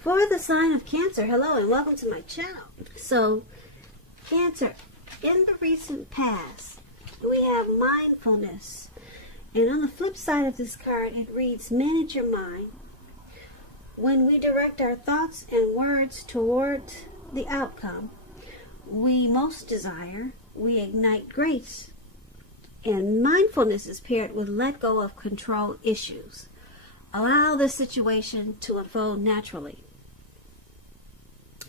For the sign of Cancer, hello and welcome to my channel. So, Cancer, in the recent past, we have mindfulness. And on the flip side of this card, it reads, manage your mind. When we direct our thoughts and words toward the outcome we most desire, we ignite grace. And mindfulness is paired with let go of control issues. Allow the situation to unfold naturally.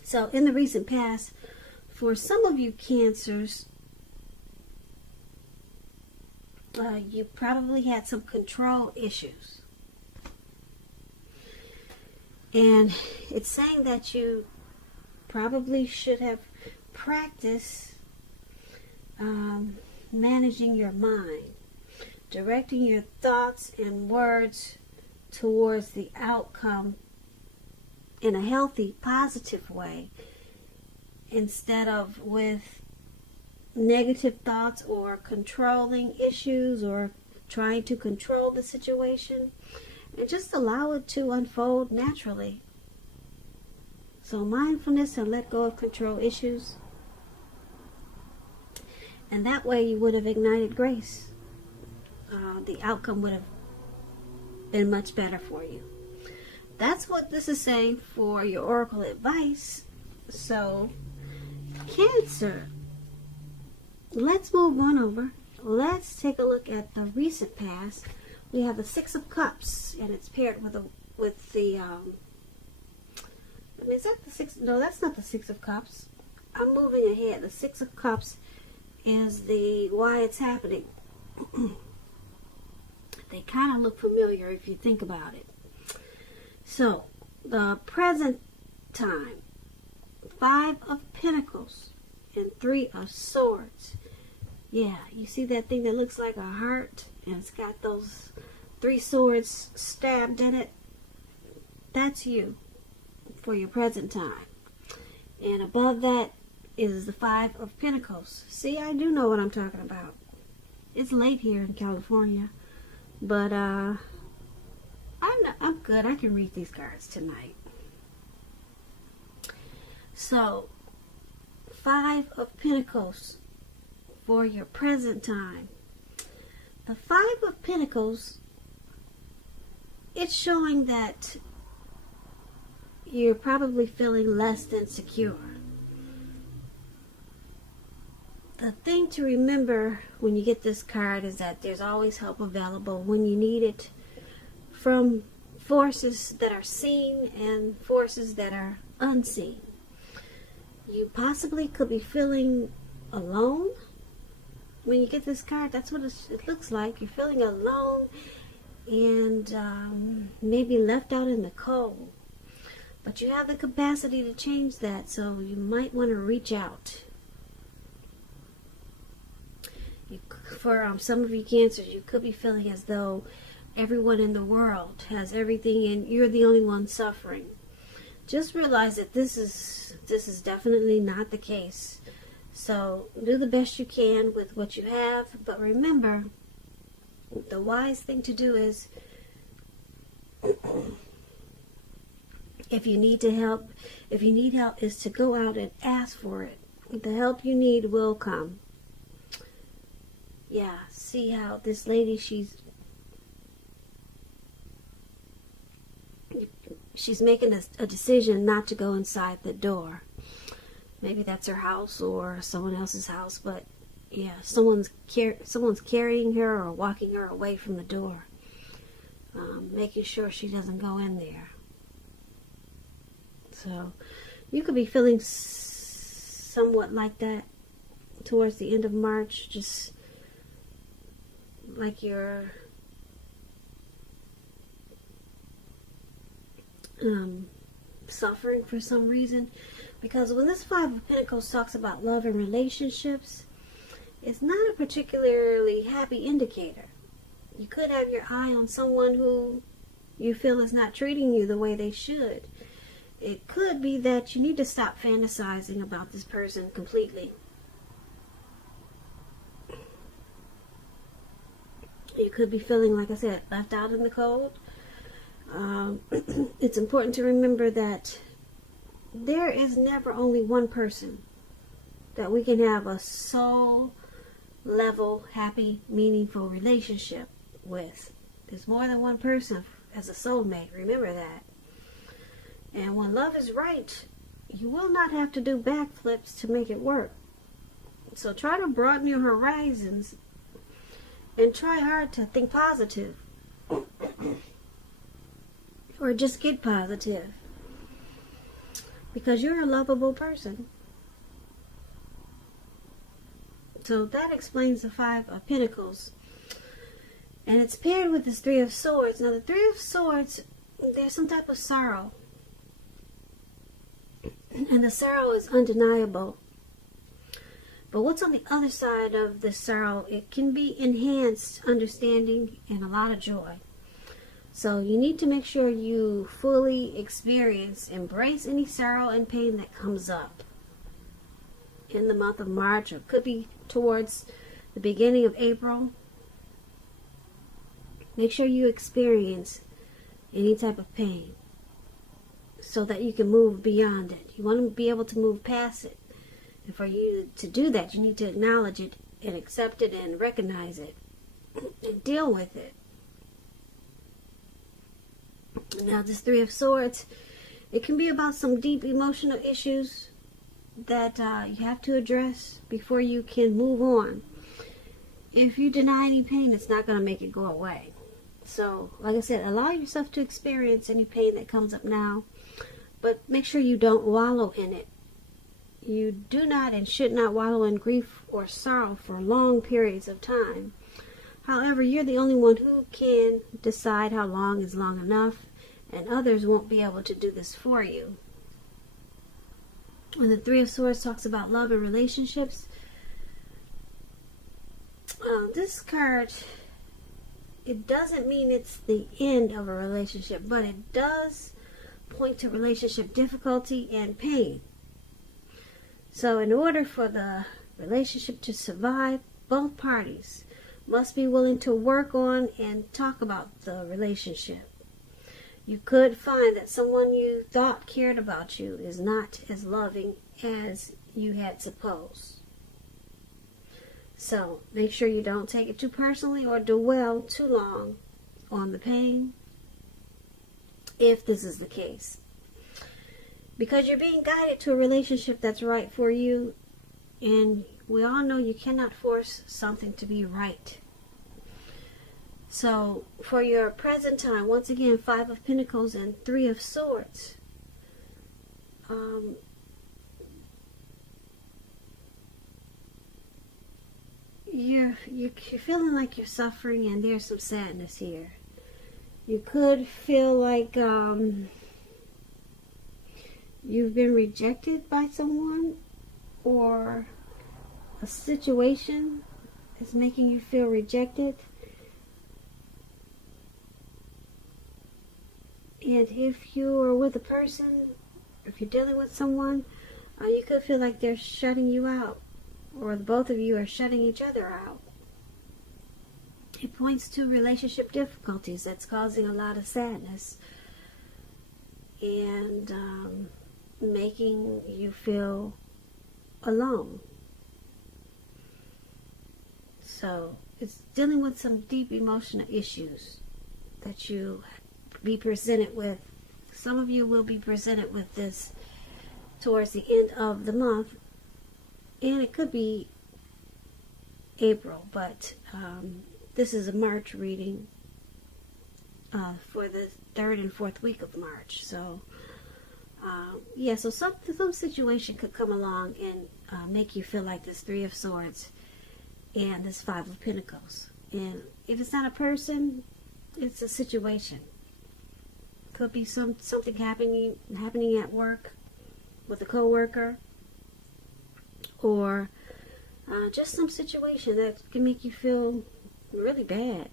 So in the recent past, for some of you Cancers, you probably had some control issues. And it's saying that you probably should have practiced managing your mind, directing your thoughts and words towards the outcome in a healthy, positive way, instead of with negative thoughts or controlling issues or trying to control the situation, and just allow it to unfold naturally. So mindfulness and let go of control issues, and that way you would have ignited grace. The outcome would have been much better for you. That's what this is saying for your oracle advice. So, Cancer, let's move on over. Let's take a look at the recent past. We have the Six of Cups, and it's paired with the is that the Six? No, that's not the Six of Cups. I'm moving ahead. The Six of Cups is the why it's happening. They kind of look familiar if you think about it. So, the present time, Five of Pentacles and Three of Swords. Yeah, you see that thing that looks like a heart and it's got those three swords stabbed in it? That's you for your present time. And above that is the Five of Pentacles. See, I do know what I'm talking about. It's late here in California, but I'm good. I can read these cards tonight. So, Five of Pentacles for your present time. The Five of Pentacles, it's showing that you're probably feeling less than secure. The thing to remember when you get this card is that there's always help available when you need it, from forces that are seen and forces that are unseen. You possibly could be feeling alone. When you get this card, that's what it looks like. You're feeling alone and maybe left out in the cold. But you have the capacity to change that, so you might want to reach out. For some of you Cancers, you could be feeling as though everyone in the world has everything and you're the only one suffering. Just realize that this is definitely not the case. So do the best you can with what you have, but remember, the wise thing to do is, if you need help, is to go out and ask for it. The help you need will come. Yeah, see how this lady, she's making a decision not to go inside the door. Maybe that's her house or someone else's house, but yeah, someone's carrying her or walking her away from the door, making sure she doesn't go in there. So you could be feeling somewhat like that towards the end of March, just like you're suffering for some reason. Because when this Five of Pentacles talks about love and relationships, it's not a particularly happy indicator. You could have your eye on someone who you feel is not treating you the way they should. It could be that you need to stop fantasizing about this person completely. You could be feeling, like I said, left out in the cold. It's important to remember that there is never only one person that we can have a soul level, happy, meaningful relationship with. There's more than one person as a soulmate. Remember that. And when love is right, you will not have to do backflips to make it work. So try to broaden your horizons and try hard to think positive. Or just get positive. Because you're a lovable person. So that explains the Five of Pentacles. And it's paired with this Three of Swords. Now the Three of Swords, there's some type of sorrow. And the sorrow is undeniable. But what's on the other side of the sorrow? It can be enhanced understanding and a lot of joy. So you need to make sure you fully embrace any sorrow and pain that comes up in the month of March, or it could be towards the beginning of April. Make sure you experience any type of pain so that you can move beyond it. You want to be able to move past it. And for you to do that, you need to acknowledge it and accept it and recognize it and deal with it. Now this Three of Swords, it can be about some deep emotional issues that you have to address before you can move on. If you deny any pain, it's not going to make it go away. So, like I said, allow yourself to experience any pain that comes up now, but make sure you don't wallow in it. You do not and should not wallow in grief or sorrow for long periods of time. However, you're the only one who can decide how long is long enough, and others won't be able to do this for you. When the Three of Swords talks about love and relationships, this card, it doesn't mean it's the end of a relationship, but it does point to relationship difficulty and pain. So in order for the relationship to survive, both parties must be willing to work on and talk about the relationship. You could find that someone you thought cared about you is not as loving as you had supposed. So make sure you don't take it too personally or dwell too long on the pain, if this is the case. Because you're being guided to a relationship that's right for you, and we all know you cannot force something to be right. So for your present time, once again, Five of Pentacles and Three of Swords. You're feeling like you're suffering, and there's some sadness here. You could feel like you've been rejected by someone, or a situation is making you feel rejected. And if you are with a person, if you're dealing with someone, you could feel like they're shutting you out, or both of you are shutting each other out. It points to relationship difficulties that's causing a lot of sadness and making you feel alone. So it's dealing with some deep emotional issues that you be presented with. Some of you will be presented with this towards the end of the month, and it could be April, but this is a March reading for the 3rd and 4th week of March. So yeah, so some situation could come along and make you feel like this Three of Swords and this Five of Pentacles. And if it's not a person, it's a situation. Could be something happening at work with a coworker, or just some situation that can make you feel really bad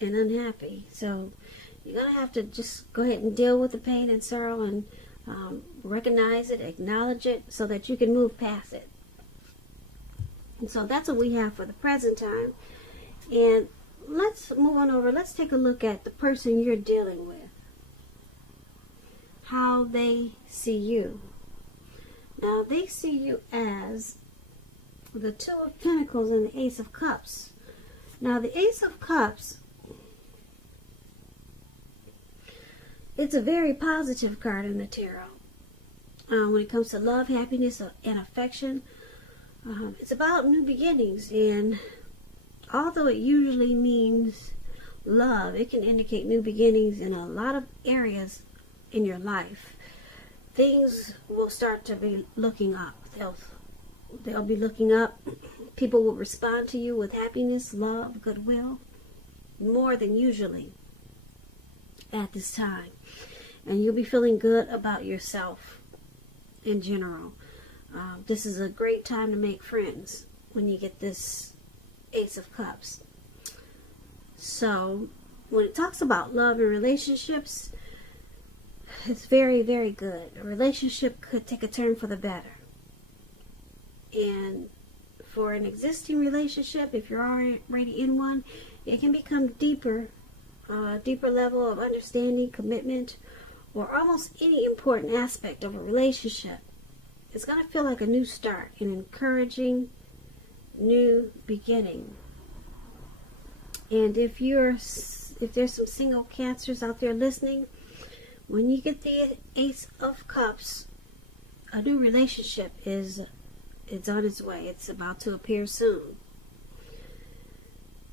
and unhappy. So you're going to have to just go ahead and deal with the pain and sorrow and recognize it, acknowledge it, so that you can move past it. And so that's what we have for the present time. And let's move on over. Let's take a look at the person you're dealing with. How they see you. Now, they see you as the Two of Pentacles and the Ace of Cups. Now, the Ace of Cups, it's a very positive card in the tarot. When it comes to love, happiness, and affection, it's about new beginnings. And although it usually means love, it can indicate new beginnings in a lot of areas in your life. Things will start to be looking up. They'll be looking up. People will respond to you with happiness, love, goodwill, more than usually at this time. And you'll be feeling good about yourself in general. This is a great time to make friends when you get this Ace of Cups. So, when it talks about love and relationships, it's very, very good. A relationship could take a turn for the better. And for an existing relationship, if you're already in one, it can become deeper, deeper level of understanding, commitment, or almost any important aspect of a relationship. It's going to feel like a new start, an encouraging new beginning. And if there's some single Cancers out there listening, when you get the Ace of Cups, a new relationship it's on its way. It's about to appear soon.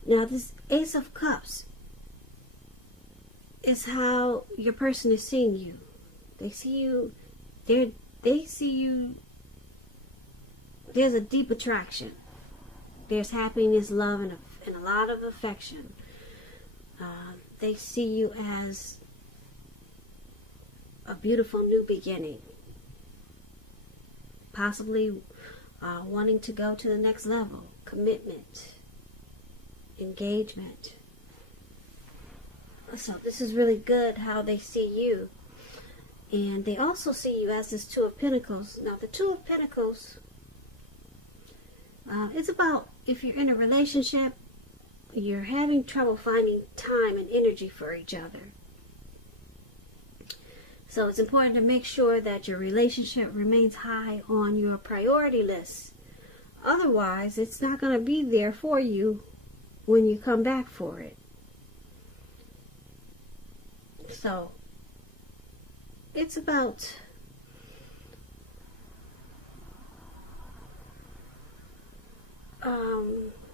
Now, this Ace of Cups is how your person is seeing you. They see you. They see you. There's a deep attraction. There's happiness, love, and a lot of affection. They see you as a beautiful new beginning. Possibly wanting to go to the next level. Commitment. Engagement. So this is really good how they see you. And they also see you as this Two of Pentacles. Now, the Two of Pentacles, it's about if you're in a relationship, you're having trouble finding time and energy for each other. So it's important to make sure that your relationship remains high on your priority list. Otherwise, it's not going to be there for you when you come back for it. So, it's about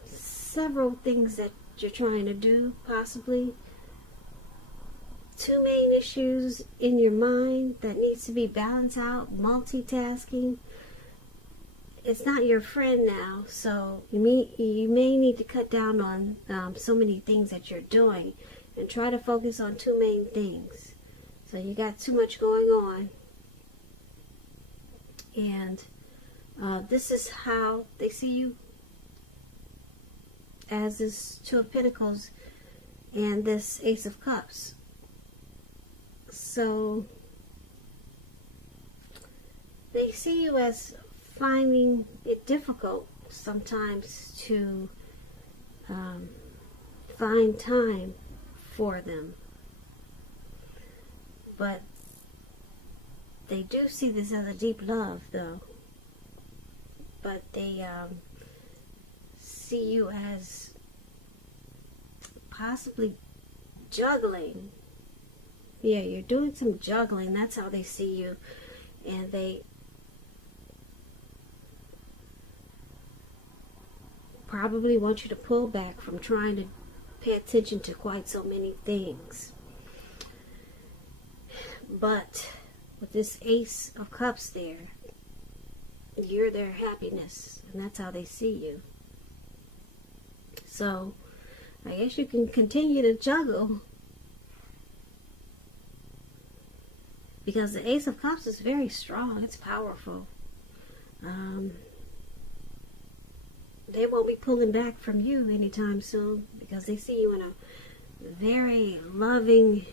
several things that you're trying to do, possibly. Two main issues in your mind that needs to be balanced out. Multitasking. It's not your friend now, so you may need to cut down on so many things that you're doing and try to focus on two main things. So you got too much going on. And this is how they see you, as this Two of Pentacles and this Ace of Cups. So they see you as finding it difficult sometimes to find time for them. But they do see this as a deep love, though. But they see you as possibly juggling. Yeah, you're doing some juggling. That's how they see you. And they probably want you to pull back from trying to pay attention to quite so many things. But with this Ace of Cups there, you're their happiness, and that's how they see you. So, I guess you can continue to juggle, because the Ace of Cups is very strong. It's powerful. They won't be pulling back from you anytime soon, because they see you in a very loving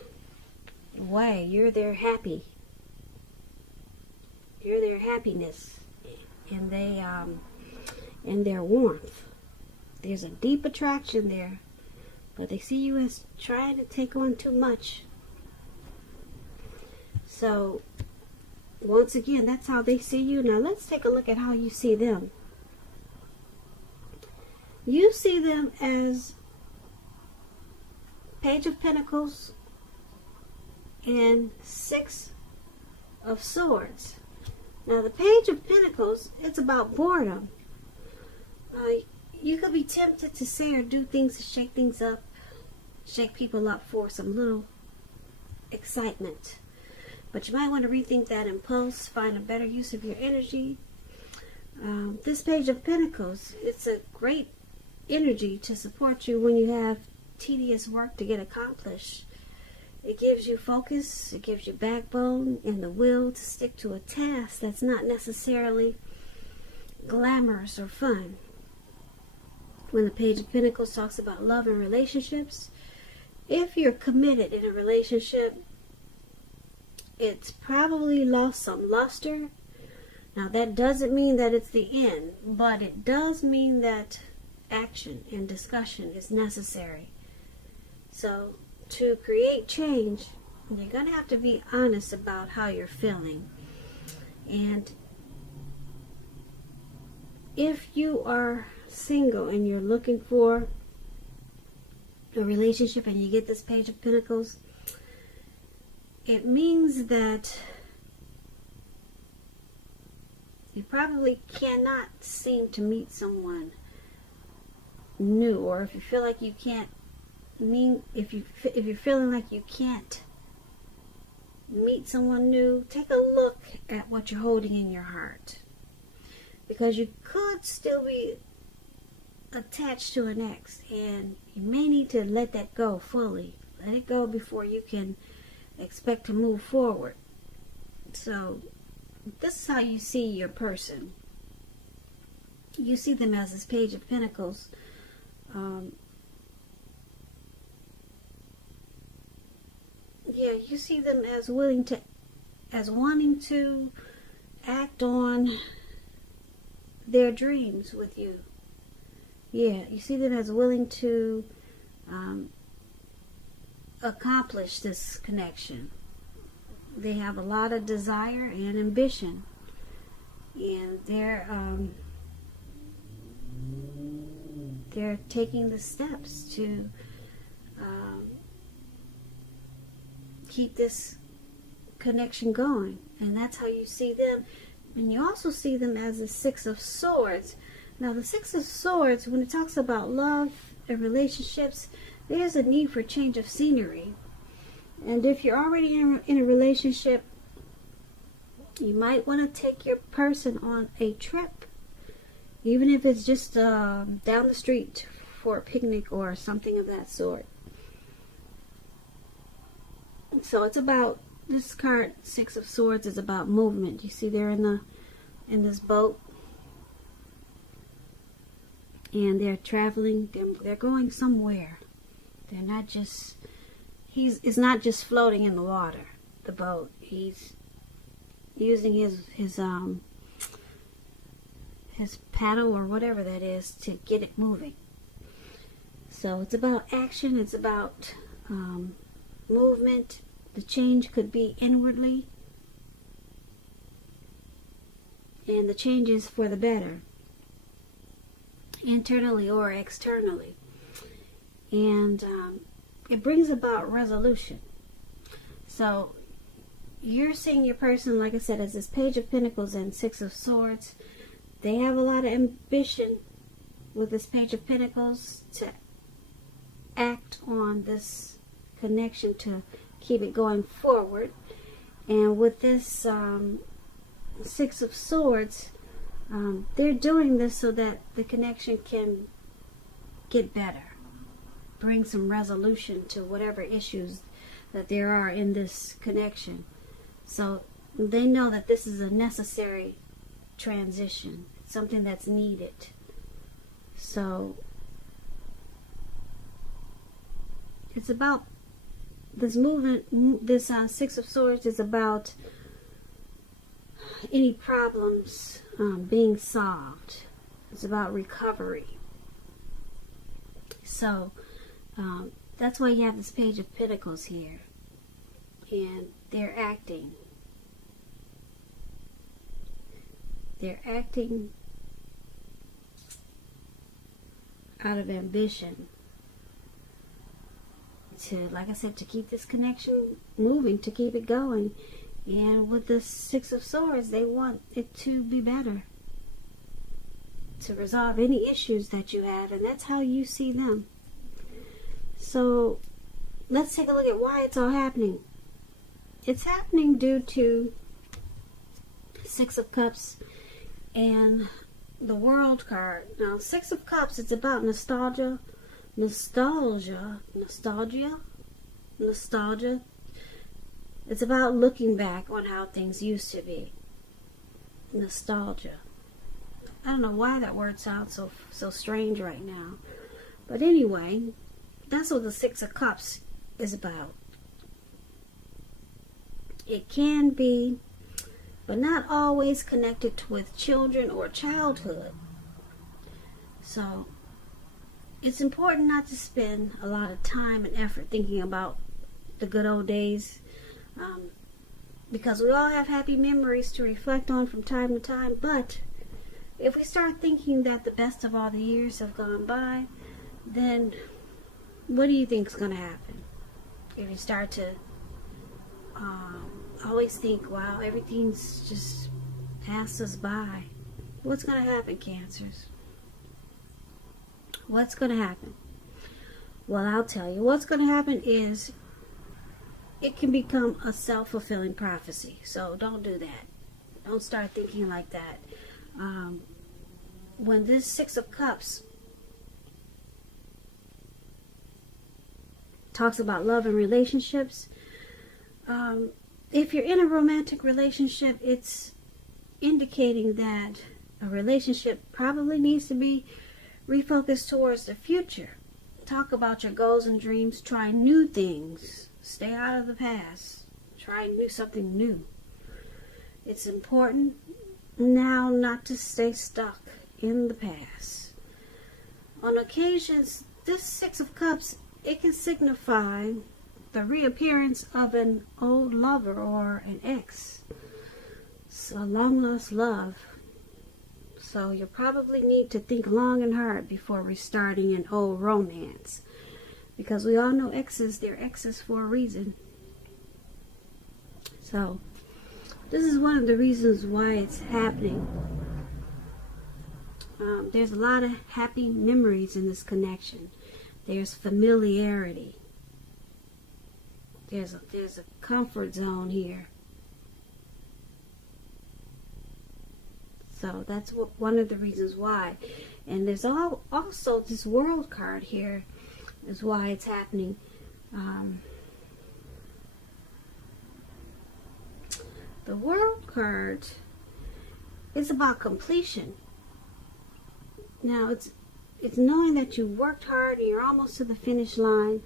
way. You're their happy. You're their happiness, and and their warmth. There's a deep attraction there but they see you as trying to take on too much. So, once again, that's how they see you. Now, let's take a look at how you see them. You see them as Page of Pentacles and Six of Swords. Now, the Page of Pentacles, it's about boredom. You could be tempted to say or do things to shake things up, shake people up for some little excitement. But you might want to rethink that impulse, find a better use of your energy. This Page of Pentacles, it's a great energy to support you when you have tedious work to get accomplished. It gives you focus, it gives you backbone and the will to stick to a task that's not necessarily glamorous or fun. When the Page of Pentacles talks about love and relationships, if you're committed in a relationship, it's probably lost some luster. Now, that doesn't mean that it's the end, but it does mean that action and discussion is necessary. So, to create change, you're going to have to be honest about how you're feeling. And if you are single and you're looking for a relationship and you get this Page of Pentacles, it means that you probably cannot seem to meet someone new, or if you feel like you can't if you're feeling like you can't meet someone new, take a look at what you're holding in your heart, because you could still be attached to an ex, and you may need to let that go fully. Let it go before you can expect to move forward. So this is how you see your person. You see them as this Page of Pentacles. You see them as wanting to act on their dreams with you. You see them as willing to accomplish this connection. They have a lot of desire and ambition, and they're taking the steps to keep this connection going. And that's how you see them. And you also see them as the Six of Swords. Now, the Six of Swords, when it talks about love and relationships, there's a need for change of scenery. And if you're already in a relationship, you might want to take your person on a trip, even if it's just down the street for a picnic or something of that sort. So it's about, this card, Six of Swords, is about movement. You see they're in this boat, and they're traveling. They're going somewhere. They're not just, it's not just floating in the water, the boat. He's using his paddle or whatever that is to get it moving. So it's about action. It's about movement. The change could be inwardly, and the change is for the better, internally or externally. And it brings about resolution. So you're seeing your person, like I said, as this Page of Pentacles and Six of Swords. They have a lot of ambition with this Page of Pentacles to act on this connection, to keep it going forward. And with this Six of Swords, they're doing this so that the connection can get better, bring some resolution to whatever issues that there are in this connection. So they know that this is a necessary transition, something that's needed. So it's about this movement. This Six of Swords is about any problems being solved. It's about recovery. So That's why you have this Page of Pentacles here. And they're acting. They're acting out of ambition to, like I said, to keep this connection moving, to keep it going. And with the Six of Swords, they want it to be better, to resolve any issues that you have, and that's how you see them. So let's take a look at why it's all happening. It's happening due to Six of Cups and the World card. Now, Six of Cups, it's about nostalgia. It's about looking back on how things used to be. Nostalgia. I don't know why that word sounds so strange right now. But anyway, that's what the Six of Cups is about. It can be, but not always, connected with children or childhood. So it's important not to spend a lot of time and effort thinking about the good old days, because we all have happy memories to reflect on from time to time. But if we start thinking that the best of all the years have gone by, then what do you think is going to happen? If you start to always think, wow, everything's just passed us by, what's going to happen, Cancers? What's going to happen? Well, I'll tell you. What's going to happen is it can become a self-fulfilling prophecy. So don't do that. Don't start thinking like that. When this Six of Cups talks about love and relationships, if you're in a romantic relationship, it's indicating that a relationship probably needs to be refocused towards the future. Talk about your goals and dreams. Try new things. Stay out of the past. Try something new. It's important now not to stay stuck in the past. On occasions, this Six of Cups, it can signify the reappearance of an old lover or an ex. It's a long lost love. So you probably need to think long and hard before restarting an old romance. Because we all know exes, they're exes for a reason. So this is one of the reasons why it's happening. There's a lot of happy memories in this connection. There's familiarity. There's a comfort zone here. So that's one of the reasons why. And there's also this World card here is why it's happening. The World card is about completion. Now it's knowing that you worked hard and you're almost to the finish line,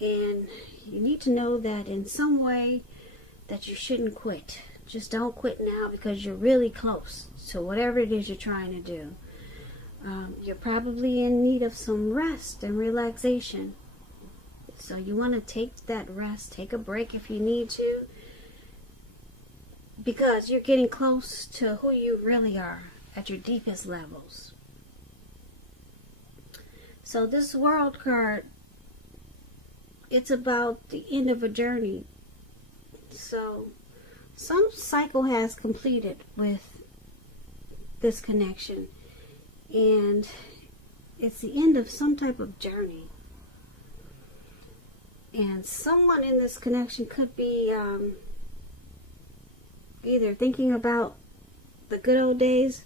and you need to know that in some way that you shouldn't quit. Just don't quit now, because you're really close to whatever it is you're trying to do. You're probably in need of some rest and relaxation. So you want to take that rest, take a break if you need to, because you're getting close to who you really are at your deepest levels. So this World card, it's about the end of a journey. So some cycle has completed with this connection, and it's the end of some type of journey. And someone in this connection could be either thinking about the good old days,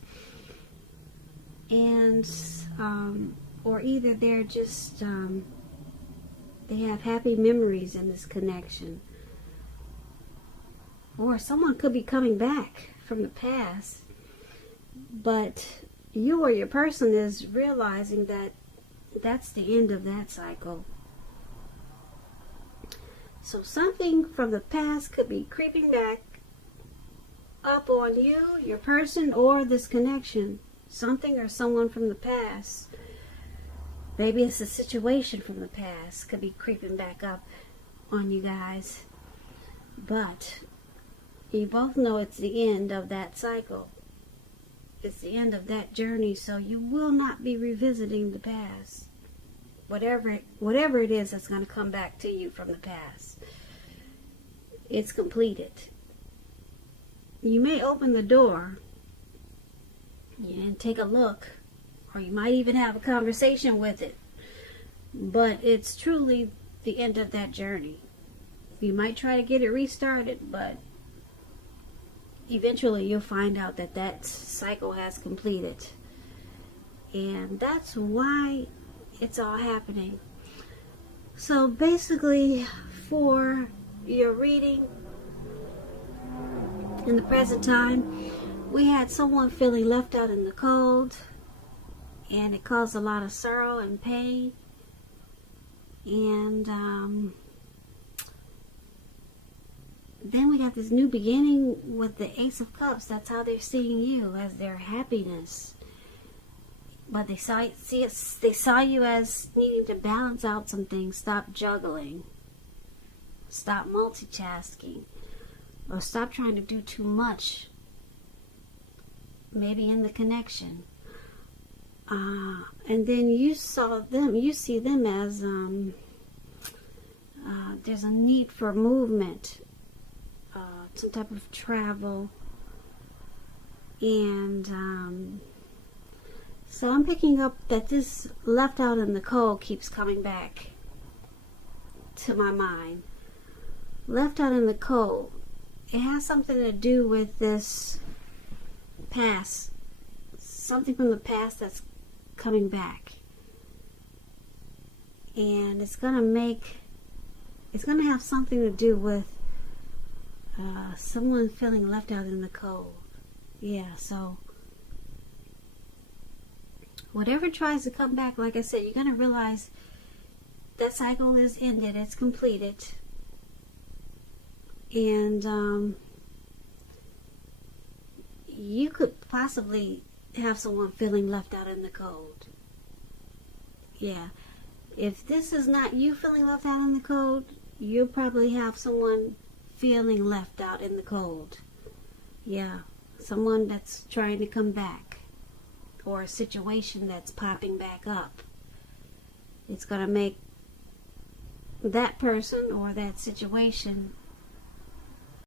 and or either they're just they have happy memories in this connection. Or someone could be coming back from the past, but you or your person is realizing that that's the end of that cycle. So something from the past could be creeping back up on you, your person, or this connection. Something or someone from the past Maybe it's a situation from the past. Could be creeping back up on you guys. But you both know it's the end of that cycle. It's the end of that journey, so you will not be revisiting the past. Whatever it is that's going to come back to you from the past. It's completed. You may open the door and take a look, or you might even have a conversation with it, but it's truly the end of that journey. You might try to get it restarted, but eventually you'll find out that that cycle has completed. And that's why it's all happening. So basically, for your reading in the present time, we had someone feeling left out in the cold, and it caused a lot of sorrow and pain. And then we got this new beginning with the Ace of Cups. That's how they're seeing you, as their happiness. But they saw you as needing to balance out some things. Stop juggling. Stop multitasking. Or stop trying to do too much. Maybe in the connection. And then you see them as there's a need for movement. Some type of travel. And so I'm picking up that this left out in the cold keeps coming back to my mind. Left out in the cold. It has something to do with this past. Something from the past that's coming back. And it's going to have something to do with someone feeling left out in the cold. Yeah, so whatever tries to come back, like I said, you're going to realize that cycle is ended. It's completed. And you could possibly have someone feeling left out in the cold. Yeah. If this is not you feeling left out in the cold, you'll probably have someone feeling left out in the cold. Yeah. Someone that's trying to come back. Or a situation that's popping back up. It's going to make that person or that situation